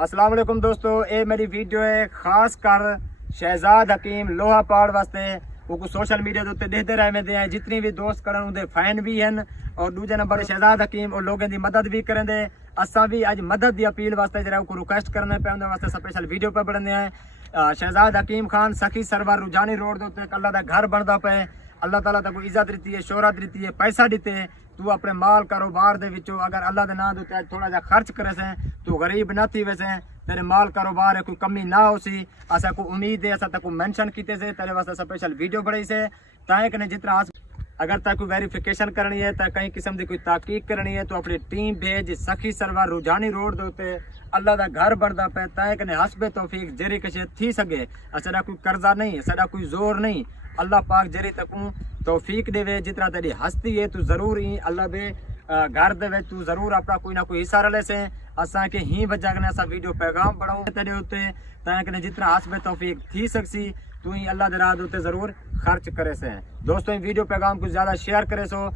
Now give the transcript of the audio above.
अस्सलाम वालेकुम दोस्तों, ये मेरी वीडियो है खास कर शहजाद हकीम लोहा पाड़ वास्ते। वो सोशल मीडिया के उत्ते देखते रहते हैं, जितनी भी दोस्त करन उनके फैन भी हैं और दूजे नंबर शहजाद हकीम और लोगों की मदद भी करेंगे। असा भी अज मदद की अपील वास्ते जरा को रिक्वेस्ट करने पे उनके वास्ते स्पेशल वीडियो पे बनने हैं। शहजाद हकीम खान सखी सरवर रुझानी रोड के उत्ते अल्लाह का घर बनता पे। अल्लाह ताला तक इज्जत दी है, शोहरत दी है, पैसा दिते है। तू अपने माल कारोबार दे विचों अगर अल्लाह के नाम उत्ते थोड़ा जा खर्च करे से तू गरीब ना थी वैसे तेरे माल कारोबार है कोई कमी ना हो सी। असा को उम्मीद है, असा तक मेंशन कीते से तेरे वास्ते स्पेशल वीडियो बनाई से ताए कने जितना अगर तक कोई वेरिफिकेशन करनी है तो कई किस्म की कोई ताकीक करनी है तो अपनी टीम भेज। सखी सरवर रुझानी रोड के उत्ते अल्लाह का घर बनता पे ताए कने हसबे तौफीक जेरी कशे थी सके। असा कोई कर्जा नहीं, साडा कोई जोर नहीं। अल्लाह पाक जेरी तकू तौफीक देवे जितना तेरी हस्ती है तू जरूर ही अल्लाह दे घर दे तू जरूर अपना कोई ना कोई हिस्सा रले से। असा के ही वजह कने असा वीडियो पैगाम बढ़ाऊं तेरे उत्ते ताए कने जितना हसबे तौफीक थी सकसी तू ही अल्लाह दे राह उत्ते जरूर खर्च करे से। दोस्तों वीडियो पैगाम को ज्यादा शेयर करे सो।